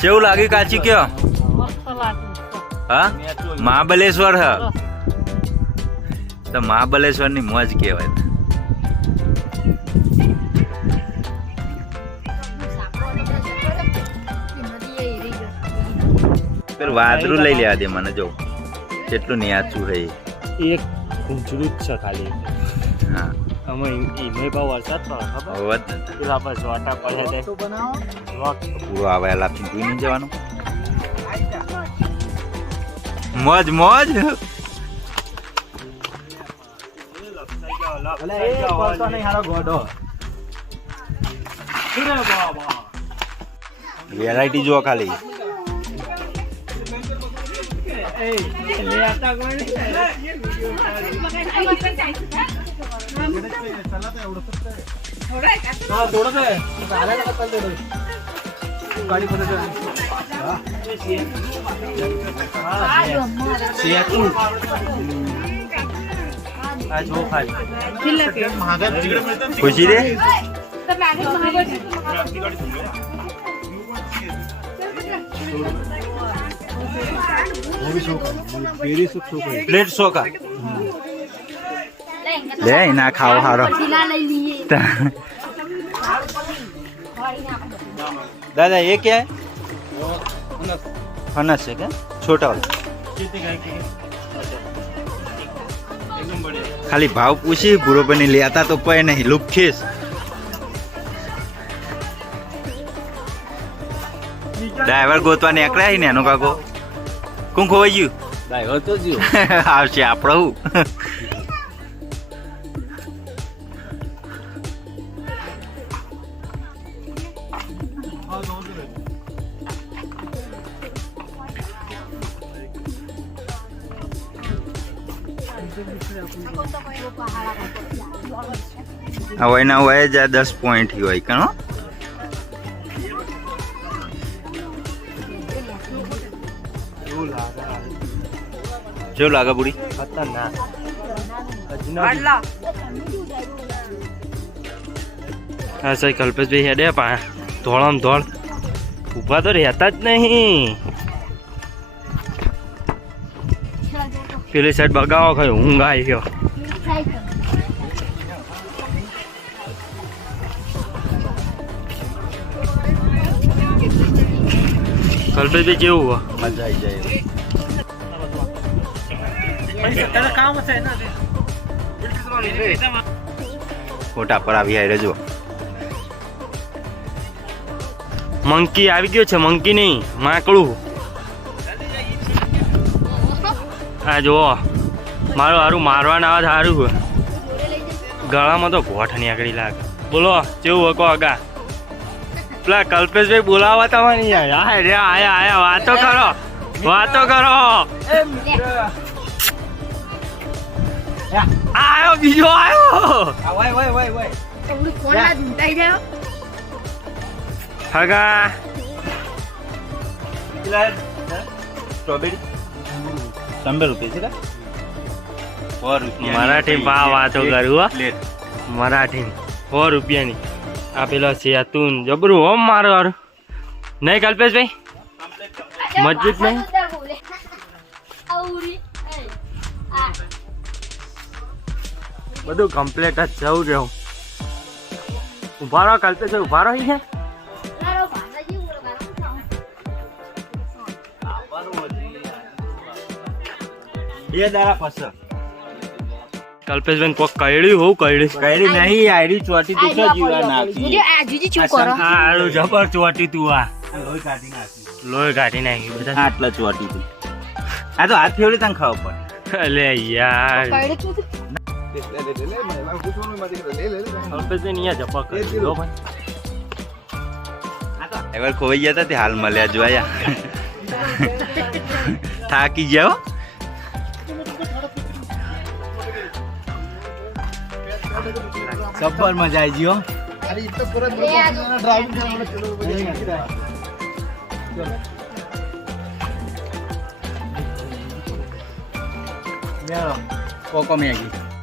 કેવું લાગ્યું કાચી કયો? હા? મહાબલેશ્વર હ? તો મહાબલેશ્વરની મોજ કહેવાય. પેલું વાદરું લઈ લેવા દે મને જો. કેટલું ન્યાચું હે એક ઊંચડું જ છે ખાલી. હા. અમે ઈમે બહુ વરસાદ પડે ખબર? જ પેલા બસ વાટા પડ્યા દે રોક પૂરો આવે નહીં જવાનું. મોજ મોજ. વેરાયટી જો ખાલી. આ જો ખાલી ખુશી રે પ્લેટ સો કા લે ના ખાવ હારો દાદા એ કે છે ખાલી ભાવ પૂછી ભૂરો બની લેતા તો પે નહીં લુપખીસ ડ્રાઈવર ગોતવા નીકળ્યા ને એનું કાકો કું ખોવાઈ ગયું ડ્રાઈવર તો આવશે હું હવે ના હોય જ આ દસ પોઈન્ટ હોય કણો જો લાગે બુડી. ખતરનાક. હા સાહેબ કલ્પેશભાઈ હેડે પા ધોળામ ધોળ. ઊભા તો રહેતા જ નહીં. પેલી સાઈડ બગાવો કઈ ઊંઘ આવી ગયો. કલ્પેશભાઈ કેવું મજા આવી જાય ફોટા પર આવી હારે જો મંકી આવી ગયો છે મંકી નહીં માકડું. આ જુઓ. મારું સારું મારવાના આવે સારું ગળામાં તો ગોઠ નીકળી લાગે. બોલો કેવું હકો આગા? પેલા કલ્પેશભાઈ બોલાવા તમારી યાર. રે આયા આયા વાતો કરો. વાતો કરો. આયો બીજો આયો. હગા સ્ટ્રોબેરી શંભર રૂપિયા છે મરાઠી ભાવ વાતો કરું મરાઠી સો રૂપિયાની આ પેલો સેતુન જબરું હોમ મારો હારું નહીં કલ્પેશભાઈ મજબૂત નહીં બધું કમ્પ્લીટ જ જવું રહ્યું ઉભારો કલ્પેશ કલ્પેશભાઈ ઊભા છે? બે દાડા પસ કલ્પેશભાઈ કોક કઈડી હોઉં કઈડી કઈડી નહીં આયરી ચોટી તું તો જીવા નાખી. આ હારું જબર ચોટી તું આ. લોહી કાઢી નાખી. લોહી કાઢી નાખી બધા. આટલા ચોટી તું. આ તો હાથ ફેવડી તને ખાવ પડે. અલે યાર. કરી ભાઈ. એકવાર ખોવાઈ ગયા હતા તે હાલ મળ્યા જોયા. થાકી ગયા જબ્બર મજા આવી ગયો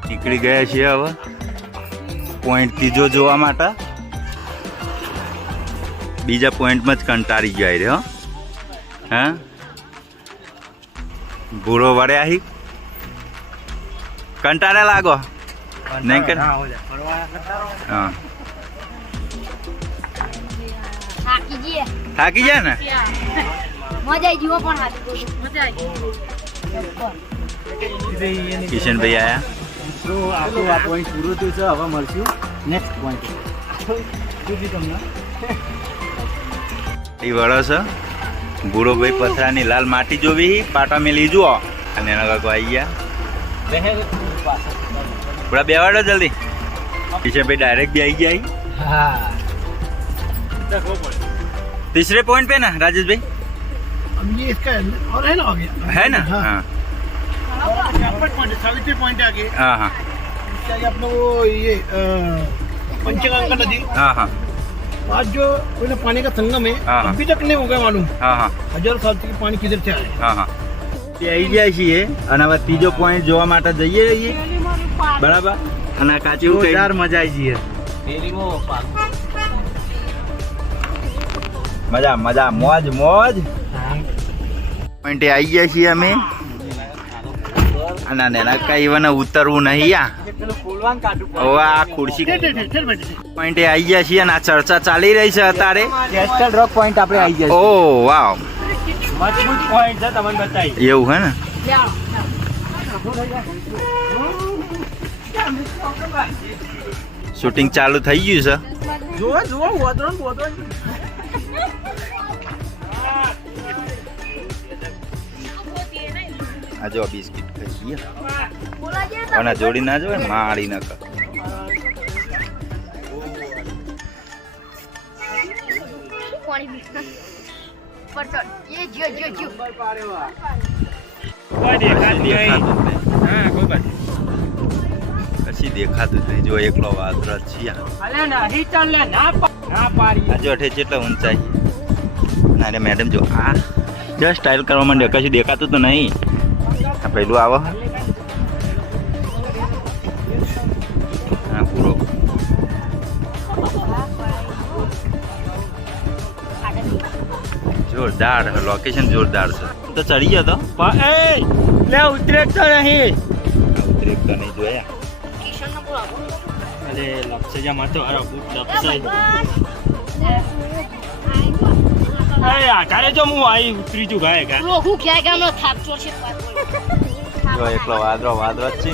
નીકળી ગયા છીએ હવે. પોઈન્ટ ત્રીજો જોવા માટે. બીજા પોઈન્ટમાં જ કંટાળી ગયા રે હો. હા? ભૂરો વળ્યા હી. કંટાળે લાગો. નહીં કે? હા. થાકી જાય ને? મજા આવી જીવો પણ. મજા આવી કિશનભાઈ આયા? તો આપણું આ પોઈન્ટ પૂરું થયું છે હવે મળશું નેક્સ્ટ પોઈન્ટ એ વળો છે. ભૂરો ભાઈ પથરાની લાલ માટી જોવી પાટા મેં લીધું અને એના કાકો આવી ગયા. થોડા બેવાડો જલ્દી કિશનભાઈ ડાયરેક્ટ બી આવી ગયા હા तीसरे पॉइंट पे ना राजेश भाई अब ये इसका और है ना हो गया है ना हाँ हाँ पॉइंट सावित्री पॉइंट है आगे हाँ हाँ इसके आगे अपना वो ये अ, पंचगंगा नदी हाँ हाँ आज जो कोई ना पानी का संगम है हाँ, हाँ। अभी तक नहीं हो गया मालूम हाँ हाँ हजारों साल से पानी किधर से आया હા હા તે આવી ગયા છીએ અને હવે ત્રીજો પોઈન્ટ જોવા માટે જઈએ રહીએ બરાબર? અને કાચી જોરદાર મજા આવી જઈએ મજા મજા મોજ મોજ. પોઈન્ટે આવી ગયા છીએ અમે. અને કઈ મને ઉતરવું નહીં આ હવે આ ખુરશી પોઈન્ટે આવી ગયા છીએ અને આ ચર્ચા ચાલી રહી છે અત્યારે. કેસ્ટલ રોક એવું હે ને? શૂટિંગ ચાલુ થઈ ગયું છે જુઓ જુઓ વોદરો વોદરો આ જો બિસ્કિટ ખાઈએ અને જોડી ના જોવે માળી ના કર પાણી પી. પટલ. એ જો જો જો કોઈ દેખાતું નહીં. હા કોઈ બાજુ કશી દેખાતું જ નહીં જો એકલો વાદળ છીએ જો અઠે જેટલા ઊંચાઈ. ના રે મેડમ જો આ જો સ્ટાઇલ કરવા માંડે કશું દેખાતું તો નહીં. આ પેલું આવો. પૂરો. જોરદાર લોકેશન જોરદાર છે. તો ચડી ગયો તો? એ લે ઉતરે તો નહીં. ઉતરે તો નહીં જોયા. ભાઈ, એ આટારે જો હું આવી ઉતરી છું ગાય ગા પેલો હું ક્યાં ગામનો થાપ ચોરશે જો એકલો વાદળો વાદળો જ છે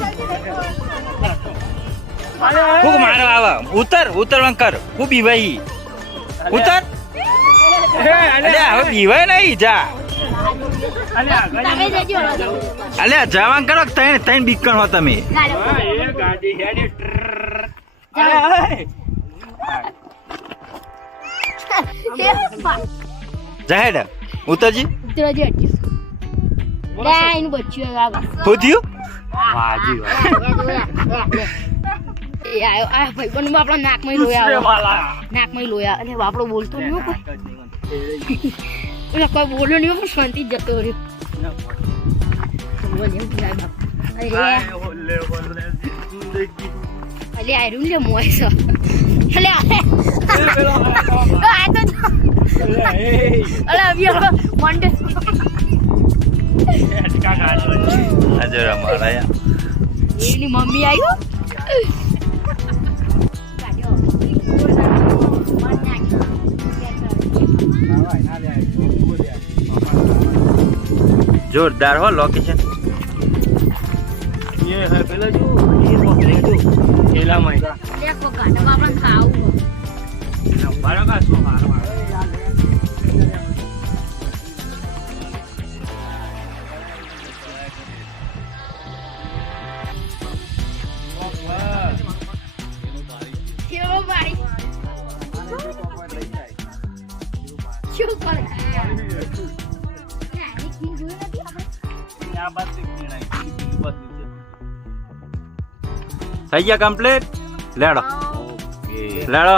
ખૂબ મારો આવા ઉતર ઉતર કર ખૂબ બીવાઈ ઉતર અલે હવે બીવાય નહીં જા અલે જવાન કરો તૈણ તૈણ બીકણ હો તમે ગાડો. હા, એ ગાડી હેડી જાહેડ ઉતરજી. આગળ. વાજી એ આયો આ ભાઈ પણ આપણા નાકમાં લોયા. નાકમાં લોહી આવે. આપણો બોલતો નહીં કોઈ. એટલે કોઈ બોલ્યો નહીં પણ શાંતિ જ જતો રહ્યો. અલે આ રૂમ લે મોય છે? અલે આ તો અલે, મોન્ટે અભી મંડે આજે રમાડા. એની મમ્મી આવ્યો જોરદાર હો લોકેશન એ હે પેલા જો એ પકડે જો થેલામાં એ. પણ. ગયા કમ્પ્લીટ લેડો. લેડો.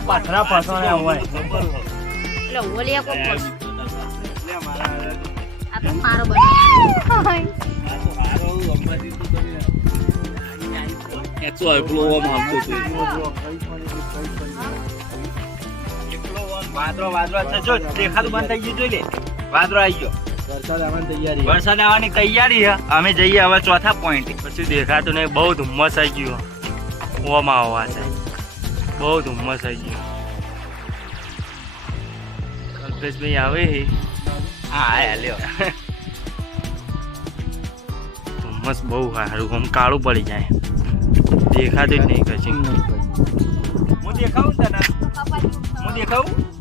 પથરા ફસવાના હોય એટલે મારા આ તો મારો બનાવ. એકલો આમ વાદળો વાદળો છે જો દેખાતું બંધ થઈ ગયું જોઈ લે. વાદળો આવી ગયો. વરસાદ આવવાની તૈયારી. વરસાદ આવવાની તૈયારી છે. અમે જઈએ હવે ચોથા પોઈન્ટ પછી દેખાતું નહીં બહુ ધુમ્મસ આવી ગયું. ઓમાં હોવા છે. બહુ ધુમ્મસ આવી ગયું. કલ્પેશભાઈ આવે હા? આયા લ્યો. ધુમ્મસ બહુ સારું આમ કાળું પડી જાય. દેખાતું જ નહીં કશું. હું દેખાવું તને? હું દેખાવું?